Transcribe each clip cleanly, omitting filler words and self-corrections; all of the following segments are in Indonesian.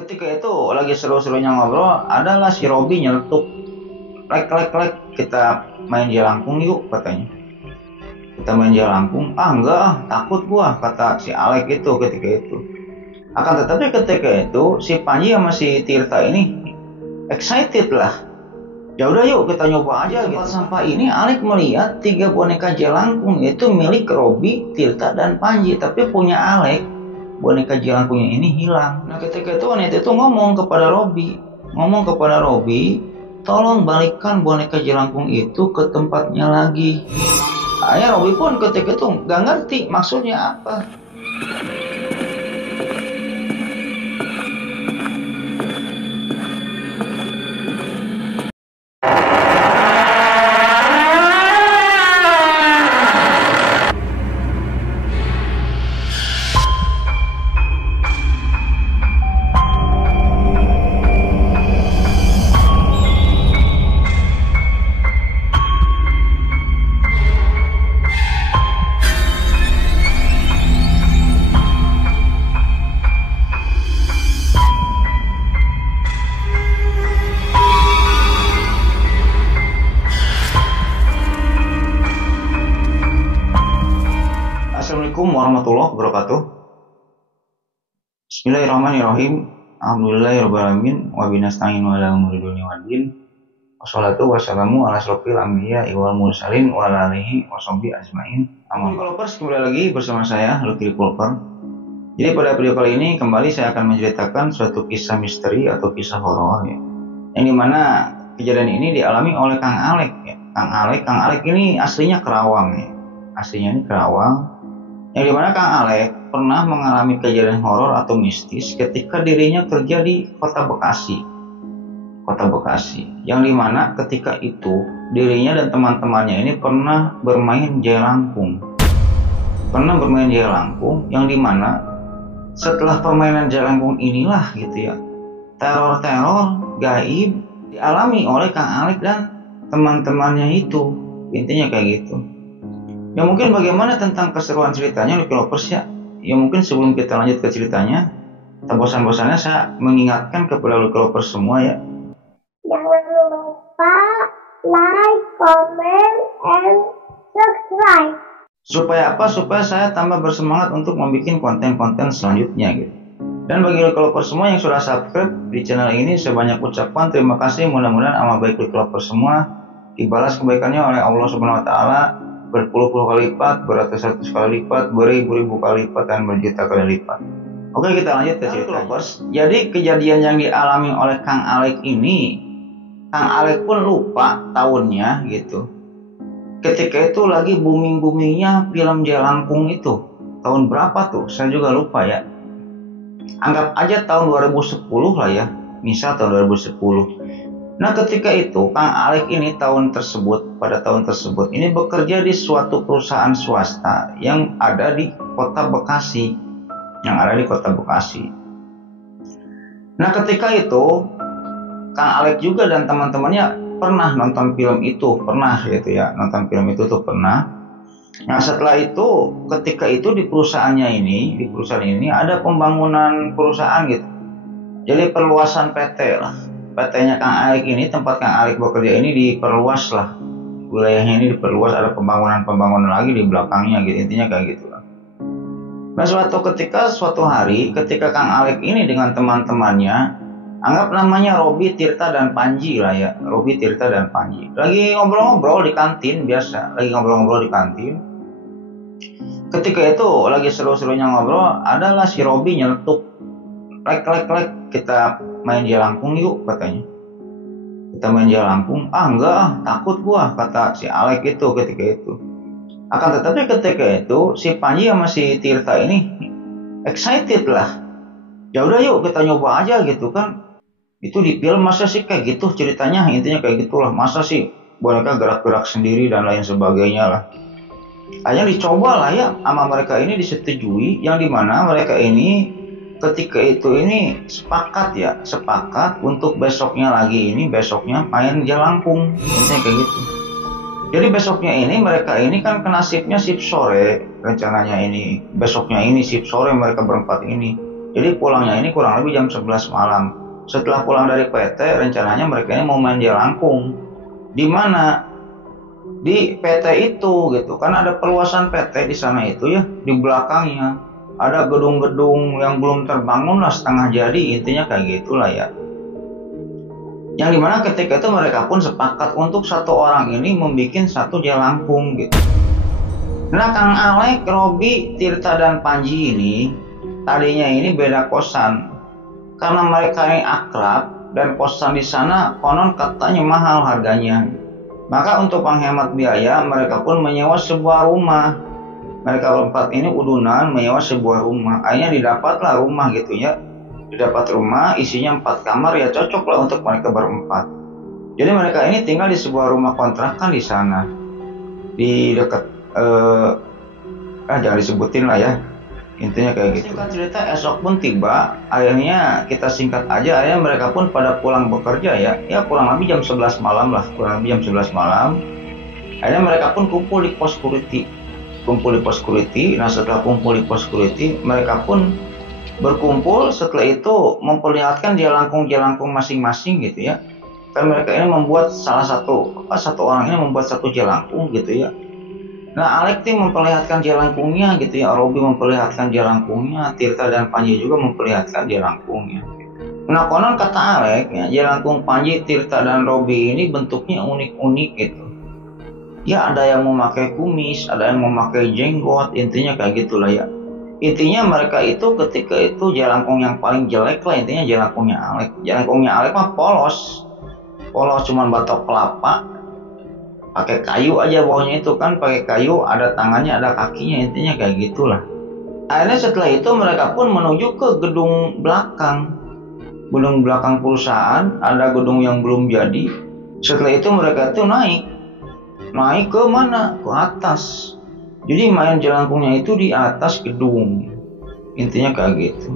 Ketika itu lagi seru-serunya ngobrol, adalah si Robi nyeletuk, lek lek lek, kita main jelangkung yuk katanya. Kita main jelangkung. Ah enggak ah, takut gua, kata si Alek itu ketika itu. Akan tetapi ketika itu si Panji sama si Tirta ini excited lah. Ya udah yuk kita nyoba aja. Tempat sampah ini Alek melihat 3 boneka jelangkung itu milik Robi, Tirta dan Panji, tapi punya Alek boneka jelangkungnya ini hilang. Nah ketika itu wanita itu ngomong kepada Robi, tolong balikkan boneka jelangkung itu ke tempatnya lagi. Akhirnya Robi pun ketika itu nggak ngerti maksudnya apa. Assalamualaikum warahmatullahi wabarakatuh. Bismillahirrahmanirrahim. Alhamdulillahirrahmanirrahim. Wabinasta'in wa ala umuri dunia waddin. Wassalatu wassalamu ala asrofil anbiya wal mursalin wa ala alihi wa sahbihi ajmain. Amin. Developers, kembali lagi bersama saya Lucky Developer. Jadi pada video kali ini kembali saya akan menceritakan suatu kisah misteri atau kisah horor ya. Yang dimana kejadian ini dialami oleh Kang Alek ya. Kang Alek ini aslinya Kerawang ya. Aslinya ini Kerawang. Yang dimana Kang Alek pernah mengalami kejadian horor atau mistis ketika dirinya kerja di Kota Bekasi. Yang dimana ketika itu dirinya dan teman-temannya ini pernah bermain jelangkung. Yang dimana setelah permainan jelangkung inilah gitu ya, teror-teror gaib dialami oleh Kang Alek dan teman-temannya itu. Intinya kayak gitu. Ya mungkin bagaimana tentang keseruan ceritanya Lucky Lovers ya. Ya mungkin sebelum kita lanjut ke ceritanya, tak bosan-bosannya saya mengingatkan kepada Lucky Lovers semua ya. Jangan lupa like, comment, and subscribe. Supaya apa? Supaya saya tambah bersemangat untuk membuat konten-konten selanjutnya gitu. Dan bagi Lucky Lovers semua yang sudah subscribe di channel ini, sebanyak ucapan terima kasih. Mudah-mudahan amal baik Lucky Lovers semua dibalas kebaikannya oleh Allah Subhanahu Wa Taala berpuluh-puluh kali lipat, beratus-ratus kali lipat, beribu-ribu kali lipat, dan berjuta kali lipat. Oke, kita lanjut ke ceritanya. Jadi kejadian yang dialami oleh Kang Alek ini, Kang Alek pun lupa tahunnya gitu. Ketika itu lagi booming-boomingnya film jelangkung itu. Tahun berapa tuh? Saya juga lupa ya. Anggap aja tahun 2010 lah ya. Misal tahun 2010. Nah ketika itu Kang Alek ini pada tahun tersebut ini bekerja di suatu perusahaan swasta yang ada di Kota Bekasi. Nah ketika itu Kang Alek juga dan teman-temannya pernah nonton film itu, pernah. Nah setelah itu ketika itu di perusahaan ini ada pembangunan perusahaan gitu. Jadi perluasan PT lah. PT-nya Kang Alek ini, tempat Kang Alek bekerja ini diperluas lah. Wilayahnya ini diperluas, ada pembangunan lagi di belakangnya gitu. Intinya kayak gitu lah. Nah suatu hari ketika Kang Alek ini dengan teman-temannya, anggap namanya Robi, Tirta dan Panji lah ya. Lagi ngobrol-ngobrol di kantin biasa. Ketika itu lagi seru-serunya ngobrol, adalah si Robi nyeletuk, lek lek lek, kita main jelangkung yuk katanya. Kita main jelangkung. Ah enggak ah, takut gua, kata si Alek itu ketika itu. Akan tetapi ketika itu si Panji sama si Tirta ini excited lah. Ya udah yuk kita nyoba aja gitu kan. Itu di film masa sih kayak gitu ceritanya, intinya kayak gitulah. Masa sih boneka gerak-gerak sendiri dan lain sebagainya lah. Hanya dicoba lah ya sama mereka ini, disetujui, yang dimana mereka ini ketika itu ini sepakat untuk besoknya main jelangkung. Intinya kayak gitu. Jadi besoknya ini mereka ini kan kena shiftnya shift sore rencananya ini. Besoknya ini shift sore mereka berempat ini. Jadi pulangnya ini kurang lebih jam 11 malam. Setelah pulang dari PT, rencananya mereka ini mau main jelangkung. Di mana? Di PT itu gitu. Kan ada perluasan PT di sana itu ya, di belakangnya. Ada gedung-gedung yang belum terbangun lah, setengah jadi, intinya kayak gitulah ya. Yang dimana ketika itu mereka pun sepakat untuk satu orang ini membuat satu jelangkung gitu. Nah, Kang Alek, Robi, Tirta, dan Panji ini tadinya ini beda kosan. Karena mereka ini akrab dan kosan di sana konon katanya mahal harganya. Maka untuk menghemat biaya, mereka pun menyewa sebuah rumah. Mereka berempat ini udunan menyewa sebuah rumah. Akhirnya didapatlah rumah gitu ya. Didapat rumah isinya 4 kamar, ya cocok lah untuk mereka berempat. Jadi mereka ini tinggal di sebuah rumah kontrakan di sana. Di dekat jangan disebutin lah ya. Intinya kayak gitu. Singkat cerita, esok pun tiba. Akhirnya kita singkat aja, akhirnya mereka pun pada pulang bekerja ya. Ya kurang lebih jam 11 malam lah, kurang lebih jam 11 malam. Akhirnya mereka pun kumpul di pos security. Nah, setelah kumpul di pos security, mereka pun berkumpul. Setelah itu memperlihatkan jelangkung masing-masing gitu ya. Kan mereka ini membuat satu orang ini membuat satu jelangkung gitu ya. Nah, Alek tim memperlihatkan jelangkungnya gitu ya, Robi memperlihatkan jelangkungnya, Tirta dan Panji juga memperlihatkan jelangkungnya. Nah, konon kata Alek ya, jelangkung Panji, Tirta, dan Robi ini bentuknya unik-unik gitu. Ya, ada yang memakai kumis, ada yang memakai jenggot, intinya kayak gitulah ya. Intinya mereka itu ketika itu jelangkung yang paling jelek lah, intinya jelangkungnya Alek. Jelangkungnya Alek mah polos cuman batok kelapa. Pakai kayu aja bawahnya itu kan, pakai kayu, ada tangannya, ada kakinya, intinya kayak gitulah. Akhirnya setelah itu mereka pun menuju ke gedung belakang perusahaan. Ada gedung yang belum jadi. Setelah itu mereka tuh naik ke mana? Ke atas. Jadi main jelangkungnya itu di atas gedung, intinya kayak gitu.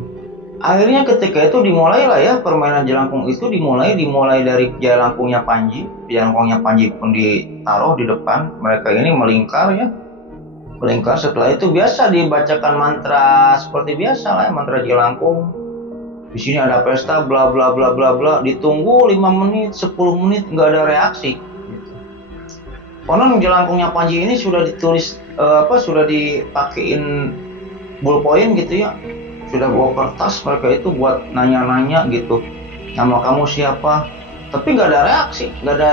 Akhirnya ketika itu dimulai lah ya permainan jelangkung itu, dimulai dari jelangkungnya Panji. Jelangkungnya Panji pun ditaruh di depan. Mereka ini melingkar. Setelah itu biasa dibacakan mantra seperti biasa lah ya, mantra jelangkung. Di sini ada pesta bla bla bla bla bla. Ditunggu 5 menit, 10 menit nggak ada reaksi. Konon jelangkungnya Panji ini sudah ditulis sudah dipakein ballpoint gitu ya. Sudah bawa kertas mereka itu buat nanya-nanya gitu, nama kamu siapa, tapi nggak ada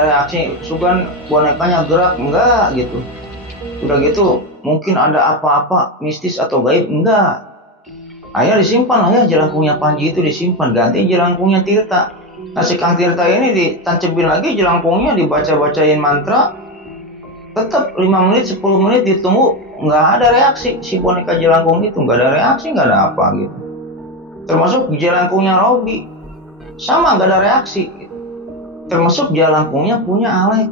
reaksi. Sugan bonekanya gerak enggak gitu. Udah gitu mungkin ada apa-apa mistis atau gaib enggak. Akhirnya disimpan lah ya jelangkungnya Panji itu, disimpan, ganti jelangkungnya Tirta. Nah, si Kang Tirta ini ditancapin lagi jelangkungnya, dibaca-bacain mantra, tetap 5 menit 10 menit ditunggu, nggak ada reaksi. Si boneka jelangkung itu nggak ada reaksi, nggak ada apa gitu. Termasuk jelangkungnya Robi sama nggak ada reaksi gitu. Termasuk jelangkungnya punya Alek,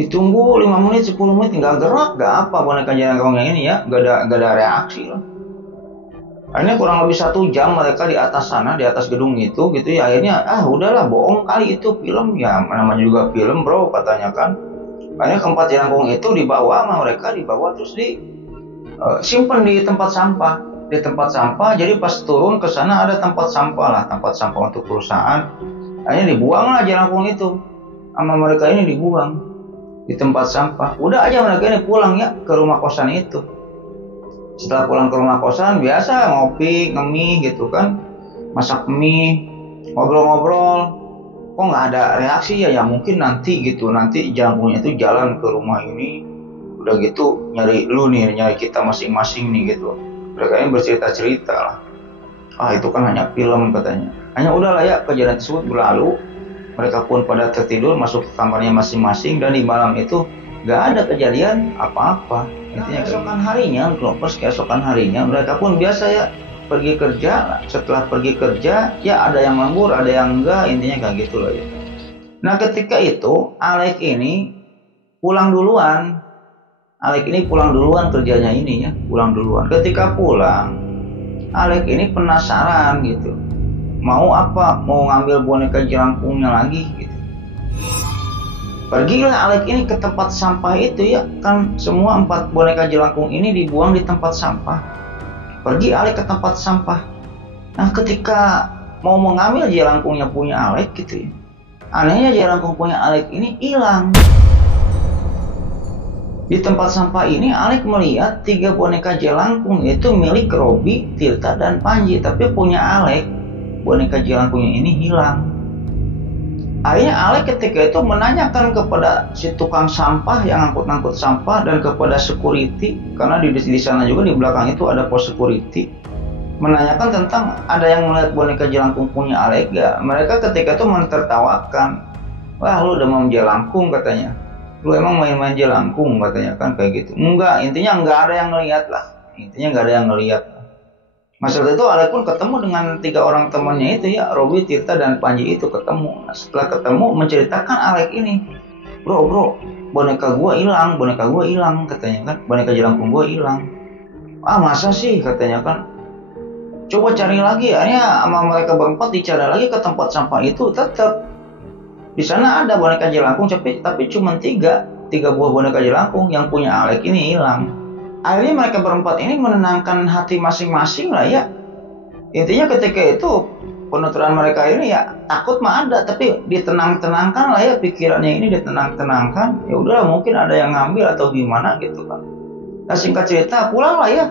ditunggu 5 menit 10 menit nggak gerak, nggak apa boneka jelangkungnya ini ya, nggak ada reaksi lah. Akhirnya kurang lebih 1 jam mereka di atas sana, di atas gedung itu gitu ya. Akhirnya udahlah, bohong kali itu film ya, namanya juga film bro katanya kan. Akhirnya keempat jelangkung itu dibawa sama mereka, terus simpan di tempat sampah. Jadi pas turun ke sana ada tempat sampah untuk perusahaan. Akhirnya dibuang lah jelangkung itu sama mereka ini, dibuang di tempat sampah. Udah aja mereka ini pulang ya ke rumah kosan itu. Setelah pulang ke rumah kosan biasa ngopi, ngemih gitu kan, masak mie, ngobrol-ngobrol. Kok nggak ada reaksi ya mungkin nanti jelangkungnya itu jalan ke rumah ini, udah gitu nyari kita masing-masing nih gitu. Mereka ini bercerita-cerita lah, itu kan hanya film katanya. Hanya udahlah ya, kejadian tersebut berlalu. Mereka pun pada tertidur, masuk ke kamarnya masing-masing, dan di malam itu nggak ada kejadian apa-apa. Intinya keesokan harinya mereka pun biasa ya pergi kerja. Setelah pergi kerja ya ada yang lembur, ada yang enggak, intinya kayak gitu loh ya. Nah, ketika itu Alek ini pulang duluan kerjanya ini ya, pulang duluan. Ketika pulang Alek ini penasaran gitu, mau ngambil boneka jelangkungnya lagi gitu. Pergilah Alek ini ke tempat sampah itu ya, kan semua 4 boneka jelangkung ini dibuang di tempat sampah. Pergi Alek ke tempat sampah. Nah ketika mau mengambil jelangkungnya punya Alek gitu ya, anehnya jelangkung punya Alek ini hilang. Di tempat sampah ini Alek melihat 3 boneka jelangkung itu milik Robby, Tirta, dan Panji. Tapi punya Alek, boneka jelangkungnya ini hilang. Akhirnya Alek ketika itu menanyakan kepada si tukang sampah yang angkut-angkut sampah dan kepada security, karena di sana juga di belakang itu ada pos security, menanyakan tentang ada yang melihat boneka jelangkung punya Alek gak. Mereka ketika itu menertawakan, wah lu udah mau jelangkung katanya, lu emang main-main jelangkung katanya kan, kayak gitu. Enggak, intinya enggak ada yang ngelihat lah, intinya enggak ada yang ngelihat. Masalah itu Alek pun ketemu dengan 3 orang temannya itu ya, Robby, Tirta, dan Panji itu ketemu. Nah, setelah ketemu menceritakan Alek ini, bro boneka gua hilang katanya kan, boneka jelangkung gua hilang. Ah masa sih katanya kan, coba cari lagi. Akhirnya sama mereka berempat dicari lagi ke tempat sampah itu, tetap di sana ada boneka jelangkung, tapi cuma 3 buah boneka jelangkung yang punya Alek ini hilang. Akhirnya mereka berempat ini menenangkan hati masing-masing lah ya. Intinya ketika itu penuturan mereka ini ya, takut mah ada, tapi ditenang-tenangkan lah ya, pikirannya ini ditenang-tenangkan. Ya udahlah, mungkin ada yang ngambil atau gimana gitu kan. Nah singkat cerita pulang lah ya.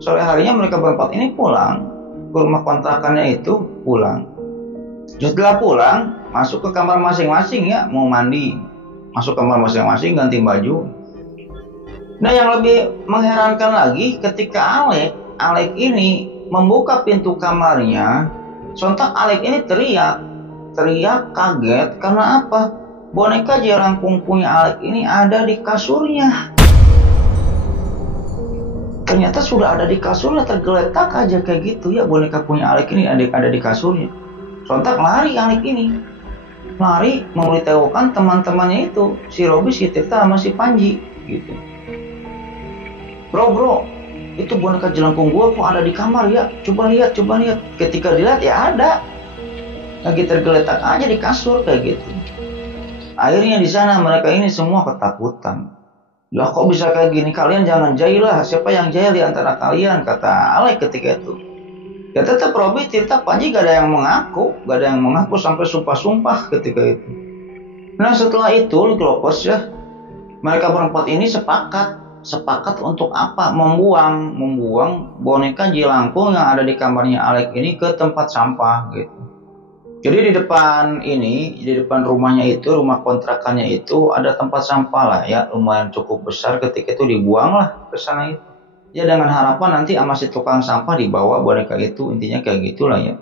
Sore harinya mereka berempat ini pulang ke rumah kontrakannya itu, pulang. Setelah pulang, masuk ke kamar masing-masing ya, mau mandi. Masuk kamar masing-masing, ganti baju. Nah yang lebih mengherankan lagi, ketika Alek ini membuka pintu kamarnya, sontak Alek ini teriak kaget. Karena apa? Boneka jelangkung punya Alek ini ada di kasurnya. Ternyata sudah ada di kasurnya, tergeletak aja kayak gitu ya, boneka punya Alek ini ada di kasurnya. Sontak lari Alek ini, lari memberitahukan teman-temannya itu, si Robby, si Tirta, sama si Panji gitu. Bro, itu boneka jelangkung gua kok ada di kamar ya, coba lihat. Ketika dilihat ya ada, lagi tergeletak aja di kasur kayak gitu. Akhirnya di sana mereka ini semua ketakutan. Lah kok bisa kayak gini, kalian jangan jahil lah, siapa yang jahil di antara kalian, kata Alek ketika itu. Ya tetap Robby, Tirta, Panji gak ada yang mengaku sampai sumpah-sumpah ketika itu. Nah setelah itu Glopers ya, mereka berempat ini sepakat untuk apa? Membuang boneka jelangkung yang ada di kamarnya Alek ini ke tempat sampah gitu. Jadi di depan rumahnya itu, rumah kontrakannya itu ada tempat sampah lah ya, lumayan cukup besar. Ketika itu dibuang lah ke sana itu. Ya dengan harapan nanti sama si tukang sampah dibawa boneka itu, intinya kayak gitulah ya.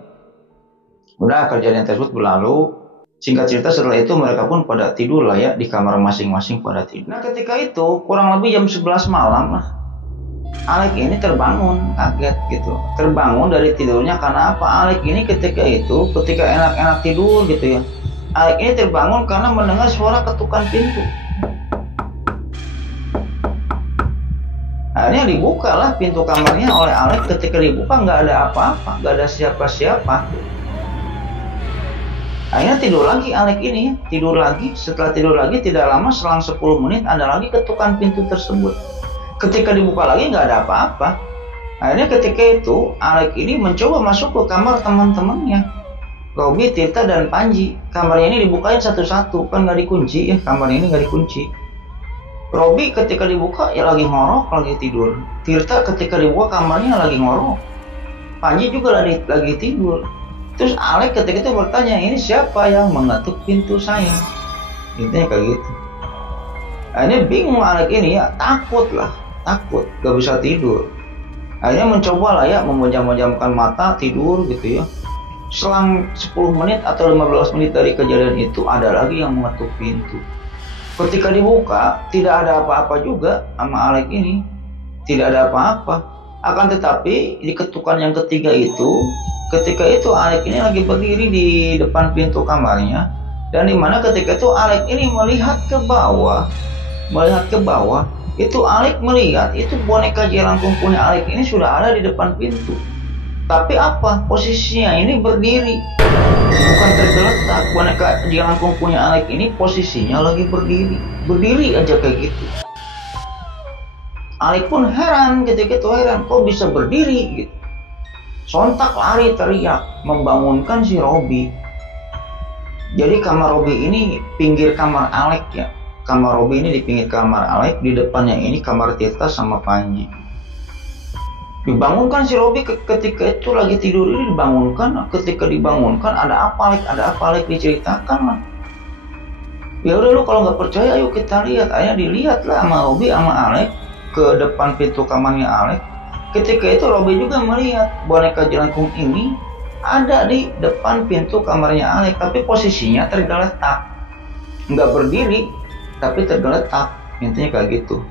Udah kejadian tersebut berlalu. Singkat cerita setelah itu mereka pun pada tidur lah ya, di kamar masing-masing pada tidur. Nah ketika itu kurang lebih jam 11 malam lah, Alek ini terbangun kaget gitu. Terbangun dari tidurnya karena apa? Alek ini ketika enak-enak tidur gitu ya, Alek ini terbangun karena mendengar suara ketukan pintu. Akhirnya dibuka lah pintu kamarnya oleh Alek. Ketika dibuka nggak ada apa-apa, nggak ada siapa-siapa. Akhirnya tidur lagi Alek ini, setelah tidur lagi tidak lama, selang 10 menit ada lagi ketukan pintu tersebut. Ketika dibuka lagi nggak ada apa-apa. Akhirnya ketika itu Alek ini mencoba masuk ke kamar teman-temannya, Robby, Tirta, dan Panji. Kamarnya ini dibukain satu-satu, kan nggak dikunci ya, kamar ini nggak dikunci. Robby ketika dibuka ya lagi ngorok, lagi tidur. Tirta ketika dibuka kamarnya lagi ngorok. Panji juga lagi tidur. Terus Alek ketika itu bertanya, ini siapa yang mengetuk pintu saya? Intinya kayak gitu. Akhirnya bingung Alek ini ya, takut, gak bisa tidur. Akhirnya mencoba lah ya, memejam-majamkan mata tidur gitu ya. Selang 10 menit atau 15 menit dari kejadian itu ada lagi yang mengetuk pintu. Ketika dibuka tidak ada apa-apa juga sama Alek ini, tidak ada apa-apa. Akan tetapi di ketukan yang ketiga itu, ketika itu Alek ini lagi berdiri di depan pintu kamarnya, dan dimana ketika itu Alek ini melihat ke bawah, itu Alek melihat itu boneka jelangkung punya Alek ini sudah ada di depan pintu. Tapi apa? Posisinya ini berdiri, bukan tergeletak. Boneka jelangkung punya Alek ini posisinya lagi berdiri aja kayak gitu. Alek pun heran, ketika itu heran, kok bisa berdiri gitu. sontak lari teriak membangunkan si Robi. Jadi kamar Robi ini pinggir kamar Alek ya. Kamar Robi ini di pinggir kamar Alek, di depannya ini kamar Tirta sama Panji. Dibangunkan si Robi ketika itu lagi tidur ini dibangunkan. Ketika dibangunkan ada apa Alek diceritakan lah. Ya udah lu kalau nggak percaya ayo kita lihat. Akhirnya dilihat lah sama Robi sama Alek ke depan pintu kamarnya Alek. Ketika itu Robi juga melihat boneka jelangkung ini ada di depan pintu kamarnya Alek, tapi posisinya tergeletak, nggak berdiri tapi tergeletak, intinya kayak gitu.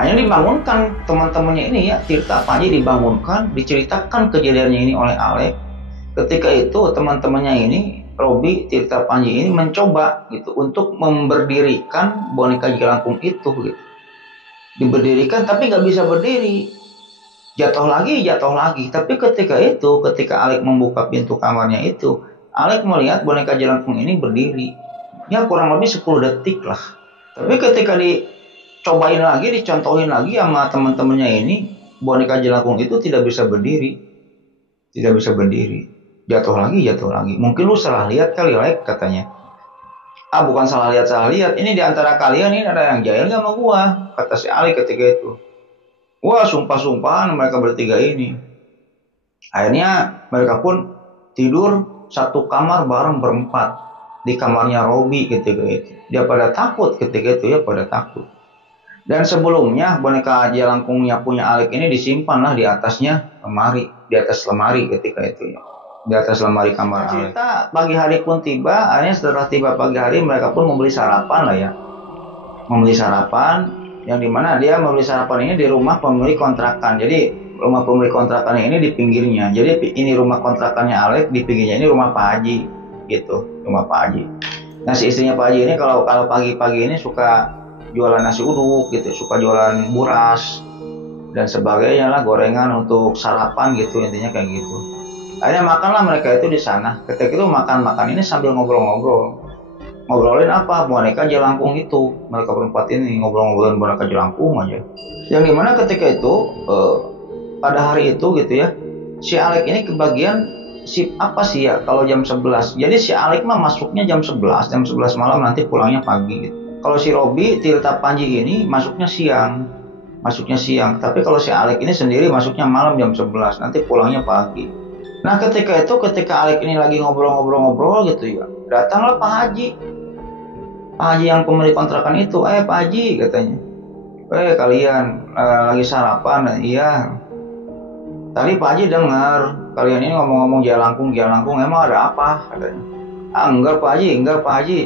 Hanya dibangunkan teman-temannya ini ya, Tirta Panji dibangunkan, diceritakan kejadiannya ini oleh Alek. Ketika itu teman-temannya ini, Robi, Tirta Panji ini mencoba gitu untuk memberdirikan boneka jelangkung itu gitu. Diberdirikan tapi nggak bisa berdiri, jatuh lagi. Tapi ketika Alek membuka pintu kamarnya itu, Alek melihat boneka jelangkung ini berdiri. Ya kurang lebih 10 detik lah. Tapi ketika dicobain lagi, dicontohin lagi sama teman-temannya ini, boneka jelangkung itu tidak bisa berdiri. Jatuh lagi. Mungkin lu salah lihat kali, Alek, katanya. Bukan salah lihat. Ini di antara kalian ini ada yang jahil gak sama gua, kata si Alek ketika itu. Wah, sumpah-sumpahan mereka bertiga ini. Akhirnya mereka pun tidur satu kamar bareng berempat di kamarnya Robi ketika itu. Dia pada takut ketika itu ya, pada takut. Dan sebelumnya boneka jelangkungnya punya Alek ini disimpan lah di atasnya lemari, di atas lemari ketika itu ya. Di atas lemari kamar Alek. Cerita pagi hari pun tiba. Akhirnya setelah tiba pagi hari mereka pun membeli sarapan lah ya. Membeli sarapan. Yang dimana dia membeli sarapan ini di rumah pemilik kontrakan. Jadi rumah pemilik kontrakan ini di pinggirnya. Jadi ini rumah kontrakannya Alek, di pinggirnya ini rumah Pak Haji gitu, rumah Pak Haji. Nah si istrinya Pak Haji ini kalau pagi-pagi ini suka jualan nasi uduk gitu, suka jualan buras dan sebagainya lah, gorengan untuk sarapan gitu, intinya kayak gitu. Akhirnya makanlah mereka itu di sana. Ketika itu makan ini sambil ngobrol-ngobrol. Ngobrolin apa? Boneka jelangkung itu. Mereka berempat ini ngobrol-ngobrolin boneka jelangkung aja. Yang dimana ketika itu pada hari itu gitu ya, si Alek ini kebagian shift apa sih ya kalau jam 11. Jadi si Alek mah masuknya jam 11 malam, nanti pulangnya pagi gitu. Kalau si Robi, Tirta Panji ini masuknya siang. Tapi kalau si Alek ini sendiri masuknya malam jam 11, nanti pulangnya pagi. Nah ketika Alek ini lagi ngobrol-ngobrol gitu ya, datanglah Pak Haji yang pemilik kontrakan itu. Pak Haji katanya, kalian lagi sarapan? Iya. Tadi Pak Haji dengar kalian ini ngomong-ngomong jelangkung, emang ada apa? Katanya. Enggak Pak Haji.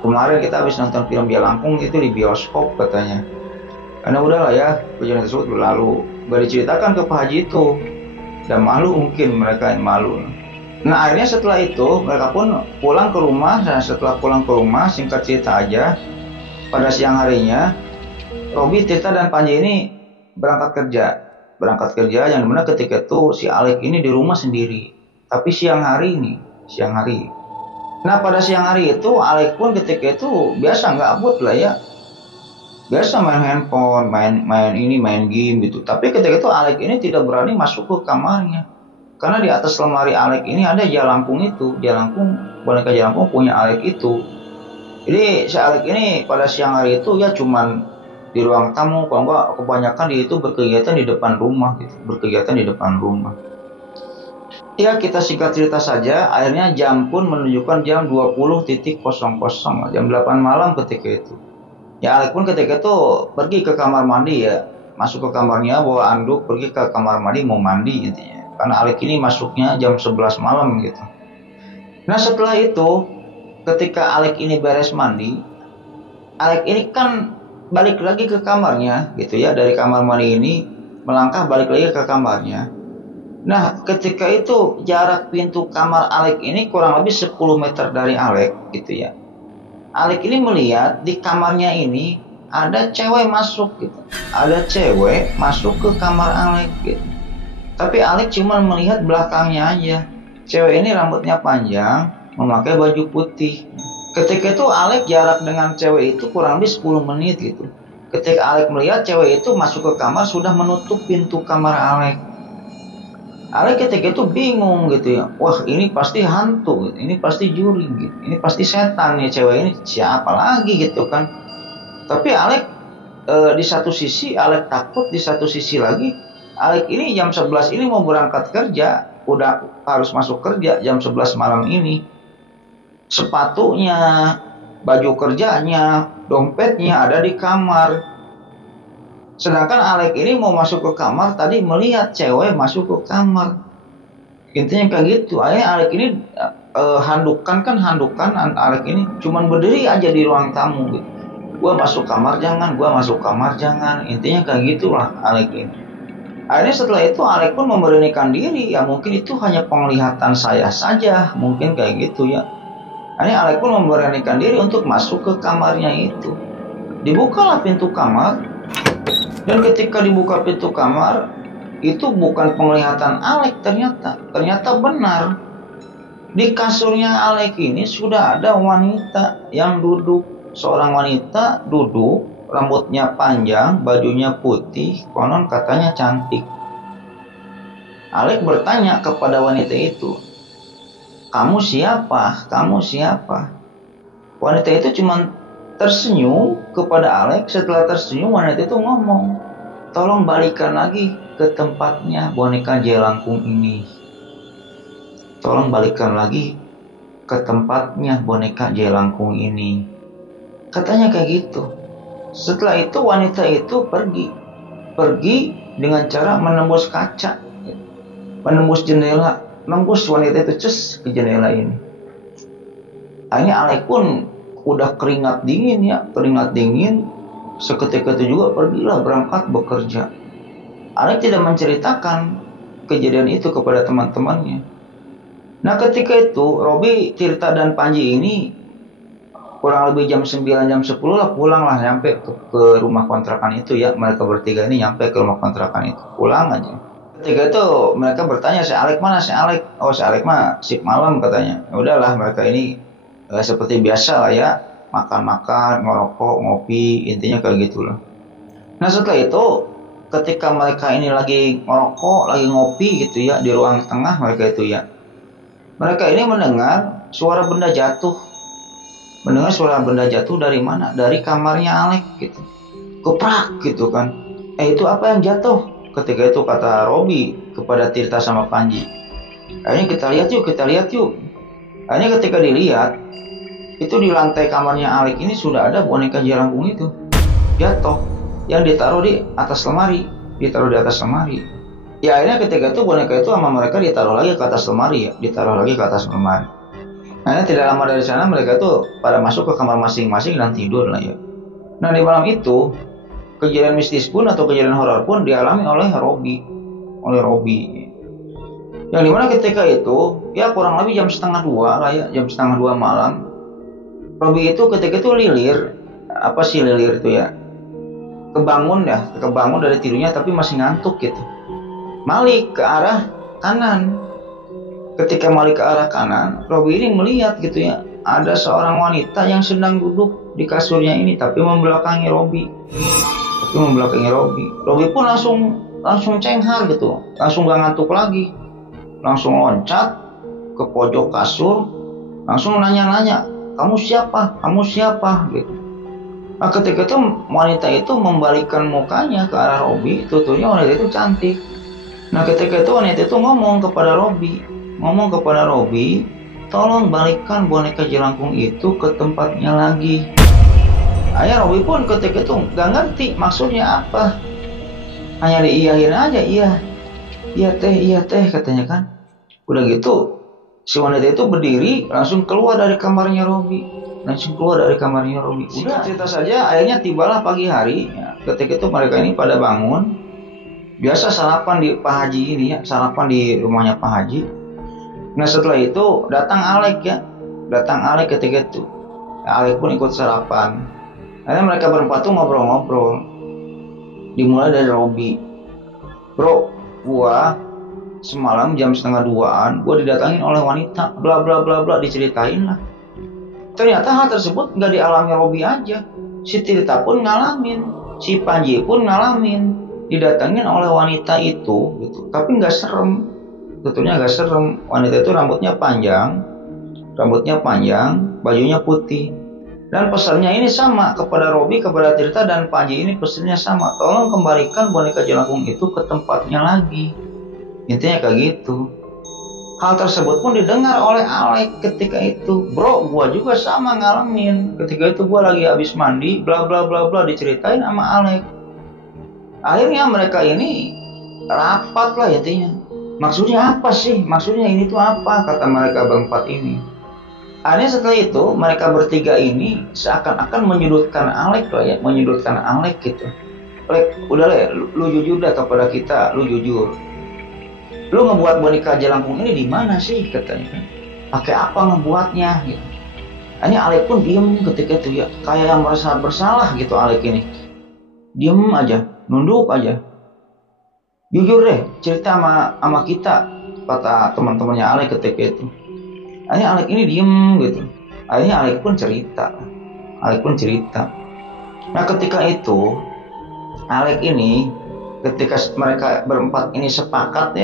Kemarin kita habis nonton film jelangkung itu di bioskop katanya. Karena udahlah ya, kejadian tersebut berlalu. Gak diceritakan ke Pak Haji itu. Dan malu, mungkin mereka yang malu. Nah akhirnya setelah itu mereka pun pulang ke rumah. Dan setelah pulang ke rumah, singkat cerita aja, pada siang harinya Robi, Tirta dan Panji ini berangkat kerja. Yang dimana ketika itu si Alek ini di rumah sendiri. Tapi siang hari. Nah pada siang hari itu Alek pun ketika itu biasa gabut lah ya, biasa main handphone, main game gitu. Tapi ketika itu Alek ini tidak berani masuk ke kamarnya. Karena di atas lemari Alek ini ada jelangkung itu. Boneka jelangkung punya Alek itu. Jadi si Alek ini pada siang hari itu ya cuman di ruang tamu. Kalau enggak kebanyakan dia itu berkegiatan di depan rumah gitu. Ya kita singkat cerita saja. Akhirnya jam pun menunjukkan jam 20.00, jam 8 malam ketika itu. Ya Alek pun ketika itu pergi ke kamar mandi ya. Masuk ke kamarnya bawa anduk, pergi ke kamar mandi mau mandi intinya. Karena Alek ini masuknya jam 11 malam gitu. Nah setelah itu ketika Alek ini beres mandi, Alek ini kan balik lagi ke kamarnya gitu ya. Dari kamar mandi ini melangkah balik lagi ke kamarnya. Nah ketika itu jarak pintu kamar Alek ini kurang lebih 10 meter dari Alek gitu ya. Alek ini melihat di kamarnya ini ada cewek masuk gitu. Ada cewek masuk ke kamar Alek gitu. Tapi Alek cuma melihat belakangnya aja. Cewek ini rambutnya panjang, memakai baju putih. Ketika itu Alek jarak dengan cewek itu kurang lebih 10 menit gitu. Ketika Alek melihat cewek itu masuk ke kamar sudah menutup pintu kamar Alek. Alek ketika itu bingung gitu ya, wah ini pasti hantu, gitu. Ini pasti juri, gitu. Ini pasti setan ya cewek ini, siapa lagi gitu kan. Tapi Alek di satu sisi Alek takut, di satu sisi lagi Alek ini jam 11 ini mau berangkat kerja, udah harus masuk kerja jam 11 malam ini. Sepatunya, baju kerjanya, dompetnya ada di kamar. Sedangkan Alek ini mau masuk ke kamar, tadi melihat cewek masuk ke kamar. Intinya kayak gitu. Akhirnya Alek ini handukan Alek ini cuman berdiri aja di ruang tamu gitu. Gua masuk kamar jangan, gua masuk kamar jangan. Intinya kayak gitulah Alek ini. Akhirnya setelah itu Alek pun memberanikan diri. Ya mungkin itu hanya penglihatan saya saja, mungkin kayak gitu ya. Akhirnya Alek pun memberanikan diri untuk masuk ke kamarnya itu. Dibukalah pintu kamar. Dan ketika dibuka pintu kamar, itu bukan penglihatan Alek ternyata. Ternyata benar. Di kasurnya Alek ini sudah ada wanita yang duduk. Seorang wanita duduk, rambutnya panjang, bajunya putih, konon katanya cantik. Alek bertanya kepada wanita itu, "Kamu siapa? Kamu siapa?" Wanita itu cuma tersenyum kepada Alek. Setelah tersenyum, wanita itu ngomong, "Tolong balikan lagi ke tempatnya boneka jelangkung ini. Tolong balikan lagi ke tempatnya boneka jelangkung ini." Katanya kayak gitu. Setelah itu wanita itu pergi dengan cara menembus kaca, menembus jendela, nembus wanita itu ke jendela ini. Akhirnya Alek pun udah keringat dingin, seketika itu juga pergilah berangkat bekerja. Alek tidak menceritakan kejadian itu kepada teman-temannya. Nah ketika itu Robi, Tirta dan Panji ini kurang lebih jam 9, jam 10 lah pulang lah, nyampe ke rumah kontrakan itu ya. Mereka bertiga ini nyampe ke rumah kontrakan itu, pulang aja. Ketika itu mereka bertanya, "Si Alek mana? Si Alek?" "Oh si Alek mah sip malam," katanya. Ya udahlah, mereka ini seperti biasa lah ya, makan-makan, ngerokok, ngopi, intinya kayak gitulah. Nah setelah itu ketika mereka ini lagi ngerokok, lagi ngopi gitu ya di ruang tengah mereka itu ya, mereka ini mendengar suara benda jatuh. Mendengar suara benda jatuh dari mana? Dari kamarnya Alek gitu. Keprak gitu kan. Itu apa yang jatuh? Ketika itu kata Robi kepada Tirta sama Panji, "Akhirnya kita lihat yuk. Akhirnya ketika dilihat, itu di lantai kamarnya Alek ini sudah ada boneka jelangkung itu jatuh, yang ditaruh di atas lemari. Ya akhirnya ketika itu boneka itu sama mereka ditaruh lagi ke atas lemari ya, Akhirnya tidak lama dari sana mereka itu pada masuk ke kamar masing-masing dan tidur lah ya. Nah di malam itu kejadian mistis pun atau kejadian horor pun dialami oleh Robi. Yang dimana ketika itu ya kurang lebih jam 1:30 malam, Robi itu ketika itu lilir itu ya, kebangun dari tidurnya tapi masih ngantuk gitu. Malik ke arah kanan. Ketika Malik ke arah kanan, Robi ini melihat gitu ya, ada seorang wanita yang sedang duduk di kasurnya ini tapi membelakangi Robi. Robi pun langsung cenghar gitu, langsung gak ngantuk lagi, langsung loncat ke pojok kasur, langsung nanya-nanya, kamu siapa gitu. Nah ketika itu wanita itu membalikkan mukanya ke arah Robi. Tuturnya wanita itu cantik. Nah ketika itu wanita itu ngomong kepada Robi, "Tolong balikkan boneka jelangkung itu ke tempatnya lagi." Ayah Robi pun ketika itu gak ngerti maksudnya apa, hanya diiyahin aja, iya teh katanya kan. Udah gitu si wanita itu berdiri langsung keluar dari kamarnya Robi. Udah cerita saja, akhirnya tibalah pagi hari ya. Ketika itu mereka ini pada bangun, biasa sarapan di Pak Haji ini ya, sarapan di rumahnya Pak Haji. Nah setelah itu datang Alek ketika itu. Alek pun ikut sarapan. Akhirnya mereka berempat tuh ngobrol-ngobrol. Dimulai dari Robi, "Bro, gua semalam jam 1:30 gua didatangin oleh wanita, bla bla bla bla," diceritain lah. Ternyata hal tersebut nggak dialami Robi aja, si Tirta pun ngalamin, si Panji pun ngalamin, didatangin oleh wanita itu gitu. Tapi nggak serem, Tuturnya agak serem. Wanita itu rambutnya panjang, bajunya putih. Dan pesannya ini sama kepada Robi, kepada Tirta dan Panji ini pesannya sama. Tolong kembalikan boneka jelangkung itu ke tempatnya lagi. Intinya kayak gitu. Hal tersebut pun didengar oleh Alek ketika itu. Bro, gua juga sama ngalamin. Ketika itu gua lagi habis mandi, bla bla bla bla, diceritain sama Alek. Akhirnya mereka ini rapat lah intinya. Maksudnya apa sih? Maksudnya ini tuh apa? Kata mereka berempat ini. Akhirnya setelah itu mereka bertiga ini seakan-akan menyudutkan Alek lah ya, menyudutkan Alek gitu. Lek, udah le, lu jujur dah kepada kita, lu jujur. Lu ngebuat boneka jelangkung ini di mana sih katanya? Pakai apa ngebuatnya? Gitu. Akhirnya Alek pun diem ketika itu ya, kayak yang merasa bersalah gitu Alek ini. Diem aja, nunduk aja. Jujur deh, cerita sama kita, kata teman-temannya Alek ketika itu. Akhirnya Alek ini diem gitu. Akhirnya Alek pun cerita. Nah ketika itu Alek ini, ketika mereka berempat ini sepakat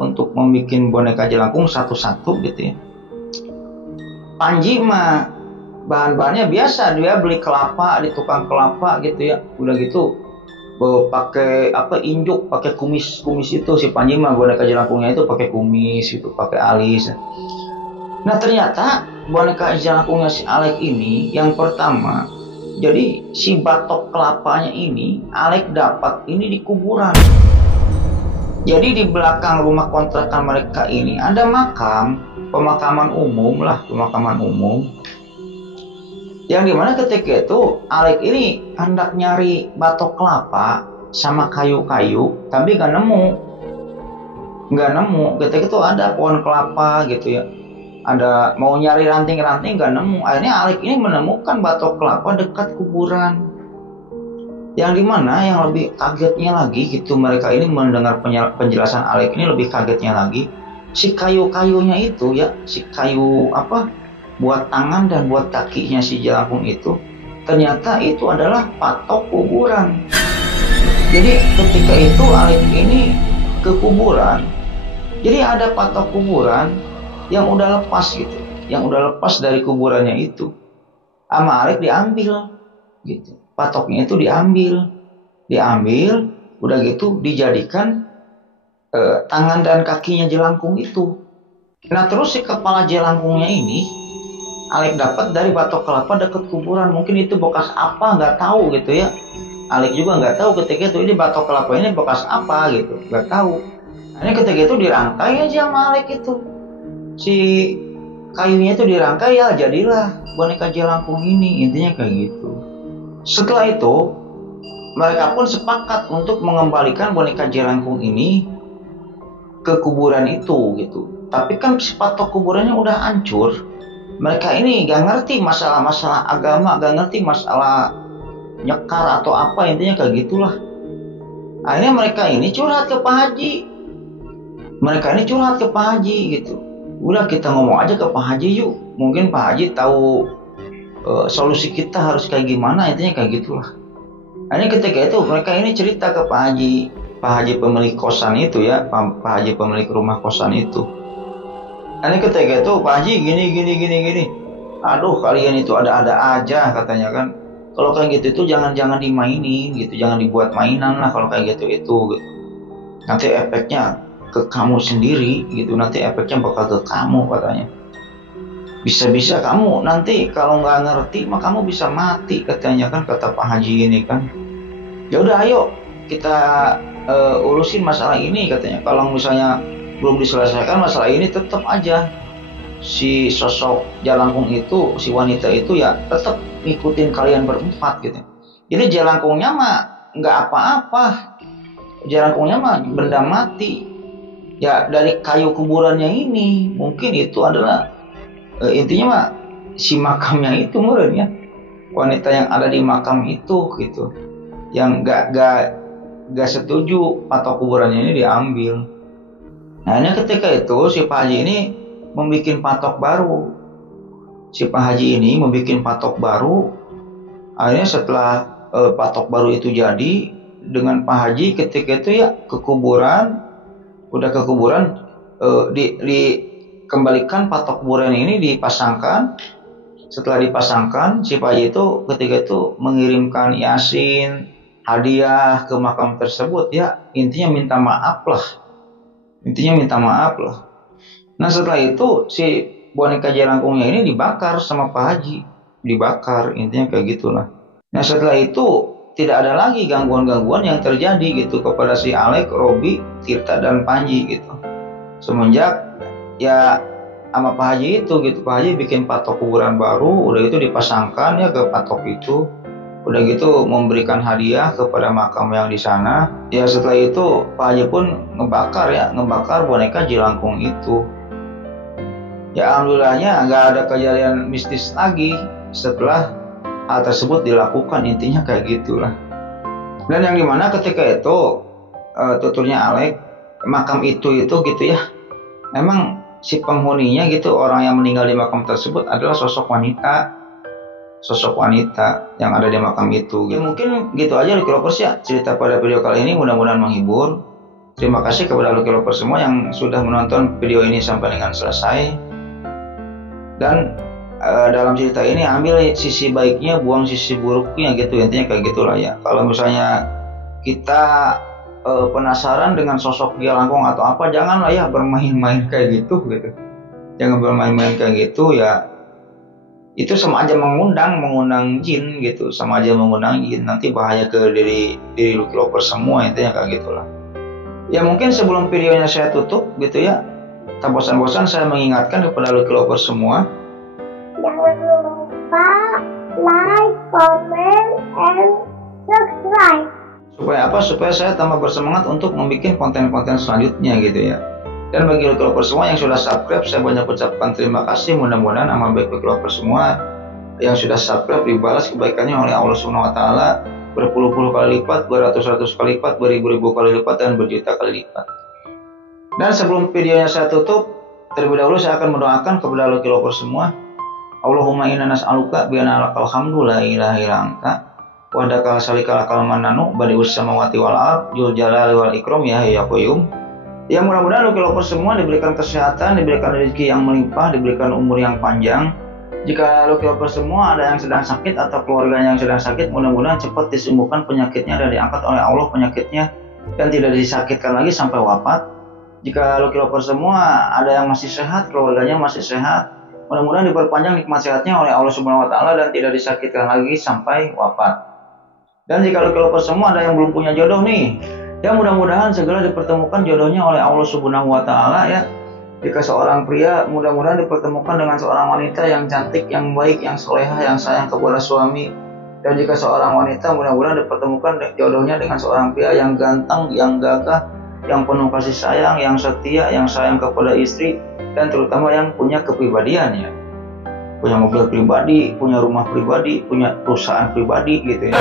untuk membuat boneka jelangkung satu-satu gitu ya. Panji mah bahan-bahannya biasa, dia beli kelapa di tukang kelapa gitu ya. Udah gitu pakai injuk, pakai kumis itu. Si Panji mah boneka jelangkungnya itu pakai kumis gitu, pakai alis. Nah ternyata boneka jelangkungnya si Alek ini yang pertama, jadi si batok kelapanya ini Alek dapat ini di kuburan. Jadi di belakang rumah kontrakan mereka ini ada pemakaman umum. Yang dimana ketika itu Alek ini hendak nyari batok kelapa sama kayu-kayu, tapi nggak nemu. Ketika itu ada pohon kelapa gitu ya. Ada mau nyari ranting-ranting nggak nemu. Akhirnya Alek ini menemukan batok kelapa dekat kuburan. Yang dimana yang lebih kagetnya lagi gitu, mereka ini mendengar penjelasan Alek ini lebih kagetnya lagi, si kayu-kayunya itu ya, si kayu buat tangan dan buat kakinya si jelangkung itu, ternyata itu adalah patok kuburan. Jadi ketika itu Alek ini ke kuburan, jadi ada patok kuburan yang udah lepas gitu, yang udah lepas dari kuburannya itu, sama Alek diambil gitu, patoknya itu diambil, udah gitu dijadikan tangan dan kakinya jelangkung itu. Nah terus si kepala jelangkungnya ini Alek dapat dari batok kelapa dekat kuburan. Mungkin itu bekas apa nggak tahu gitu ya. Alek juga nggak tahu ketika itu ini batok kelapa ini bekas apa gitu, nggak tahu. Ini ketika itu dirangkai aja sama Alek itu. Si kayunya itu dirangkai ya jadilah boneka jelangkung ini, intinya kayak gitu. Setelah itu mereka pun sepakat untuk mengembalikan boneka jelangkung ini ke kuburan itu gitu. Tapi kan si patok kuburannya udah hancur. Mereka ini gak ngerti masalah-masalah agama, gak ngerti masalah nyekar atau apa, intinya kayak gitulah. Akhirnya mereka ini curhat ke Pak Haji gitu. Udah kita ngomong aja ke Pak Haji yuk, mungkin Pak Haji tahu solusi kita harus kayak gimana, intinya kayak gitulah. Akhirnya ketika itu mereka ini cerita ke Pak Haji pemilik kosan itu ya, Pak Haji pemilik rumah kosan itu. Akhirnya ketika itu Pak Haji gini. Aduh kalian itu ada-ada aja katanya kan. Kalau kayak gitu itu jangan dimainin gitu, jangan dibuat mainan lah kalau kayak gitu. Nanti efeknya ke kamu sendiri gitu, nanti efeknya bakal ke kamu katanya. Bisa-bisa kamu nanti kalau nggak ngerti mah kamu bisa mati katanya kan, kata Pak Haji ini kan. Ya udah ayo kita urusin masalah ini katanya. Kalau misalnya belum diselesaikan masalah ini, tetap aja si sosok jelangkung itu, si wanita itu ya tetap ngikutin kalian berempat gitu. Jadi jelangkungnya mah nggak apa-apa, jelangkungnya mah benda mati. Ya dari kayu kuburannya ini mungkin itu adalah intinya mah si makamnya itu mungkin ya, wanita yang ada di makam itu gitu, yang gak setuju patok kuburannya ini diambil. Nah ini ketika itu si Pak Haji ini membuat patok baru. Akhirnya setelah patok baru itu jadi, dengan Pak Haji ketika itu ya ke kuburan, dikembalikan patok buren ini dipasangkan. Setelah dipasangkan, si Pak Haji itu ketika itu mengirimkan Yasin, hadiah ke makam tersebut, ya intinya minta maaf lah. Nah setelah itu si boneka jelangkungnya ini dibakar sama Pak Haji, dibakar, intinya kayak gitulah. Nah setelah itu tidak ada lagi gangguan-gangguan yang terjadi gitu kepada si Alek, Robi, Tirta dan Panji gitu. Semenjak ya sama Pak Haji itu gitu, Pak Haji bikin patok kuburan baru, udah itu dipasangkan ya ke patok itu, udah gitu memberikan hadiah kepada makam yang di sana. Ya setelah itu Pak Haji pun ngebakar boneka jelangkung itu. Ya alhamdulillahnya nggak ada kejadian mistis lagi setelah hal tersebut dilakukan, intinya kayak gitulah. Dan yang dimana ketika itu tuturnya Alek, makam itu gitu ya, memang si penghuninya gitu, orang yang meninggal di makam tersebut adalah sosok wanita yang ada di makam itu gitu. Ya, mungkin gitu aja Lucky Lovers ya cerita pada video kali ini, mudah-mudahan menghibur. Terima kasih kepada Lucky Lovers semua yang sudah menonton video ini sampai dengan selesai. Dan dalam cerita ini ambil sisi baiknya, buang sisi buruknya gitu, intinya kayak gitulah ya. Kalau misalnya kita penasaran dengan sosok jelangkung atau apa, janganlah ya bermain-main kayak gitu. Jangan bermain-main kayak gitu ya. Itu sama aja mengundang jin gitu, sama aja mengundang jin. Nanti bahaya ke diri Lucky Lovers semua, intinya kayak gitulah. Ya mungkin sebelum videonya saya tutup gitu ya, tak bosan-bosan saya mengingatkan kepada Lucky Lovers semua, jangan lupa like, comment, and subscribe. Supaya apa? Supaya saya tambah bersemangat untuk membuat konten-konten selanjutnya gitu ya. Dan bagi Lucky Lovers semua yang sudah subscribe, saya banyak ucapkan terima kasih. Mudah-mudahan amal baik Lucky Lovers semua yang sudah subscribe dibalas kebaikannya oleh Allah Subhanahu wa taala berpuluh-puluh kali lipat, beratus-ratus kali lipat, beribu-ribu kali lipat, dan berjuta kali lipat. Dan sebelum videonya saya tutup, terlebih dahulu saya akan mendoakan kepada Lucky Lovers semua. Allahumma inna nas'aluka bi anna lakal hamdu la ilaha illa anta wa dakal salikal mananu badius samawati wal ard jul jalali wal ikram ya hayya qayyum. Ya mudah-mudahan Lucky Lovers semua diberikan kesehatan, diberikan rezeki yang melimpah, diberikan umur yang panjang. Jika Lucky Lovers semua ada yang sedang sakit atau keluarganya yang sedang sakit, mudah-mudahan cepat disembuhkan penyakitnya dan diangkat oleh Allah penyakitnya dan tidak disakitkan lagi sampai wafat. Jika Lucky Lovers semua ada yang masih sehat, keluarganya masih sehat, mudah-mudahan diperpanjang nikmat sehatnya oleh Allah Subhanahu wa taala dan tidak disakitkan lagi sampai wafat. Dan jika Lucky Lovers semua ada yang belum punya jodoh nih, ya mudah-mudahan segera dipertemukan jodohnya oleh Allah Subhanahu wa taala ya. Jika seorang pria, mudah-mudahan dipertemukan dengan seorang wanita yang cantik, yang baik, yang solehah, yang sayang kepada suami. Dan jika seorang wanita, mudah-mudahan dipertemukan jodohnya dengan seorang pria yang ganteng, yang gagah, yang penuh kasih sayang, yang setia, yang sayang kepada istri, dan terutama yang punya kepribadian ya. Punya mobil pribadi, punya rumah pribadi, punya perusahaan pribadi gitu ya.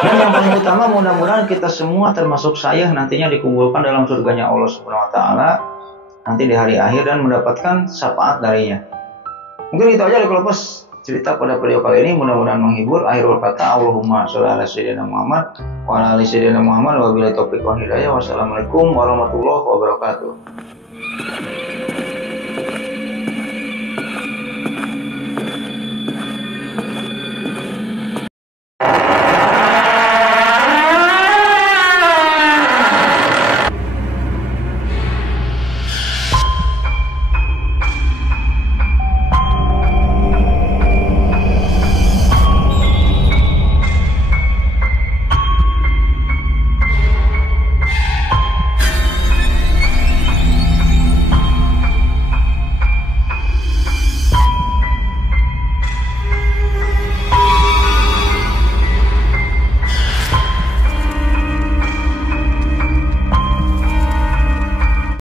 Dan yang paling utama, mudah-mudahan kita semua termasuk saya nantinya dikumpulkan dalam surganya Allah Subhanahu wa taala nanti di hari akhir dan mendapatkan syafaat darinya. Mungkin itu aja Lucky Lovers cerita pada video kali ini, mudah-mudahan menghibur. Akhirul kata, Allahumma sholli ala sayyidina Muhammad wa ala ali sayyidina Muhammad wa billahi taufiq wal hidayah. Wassalamualaikum warahmatullahi wabarakatuh.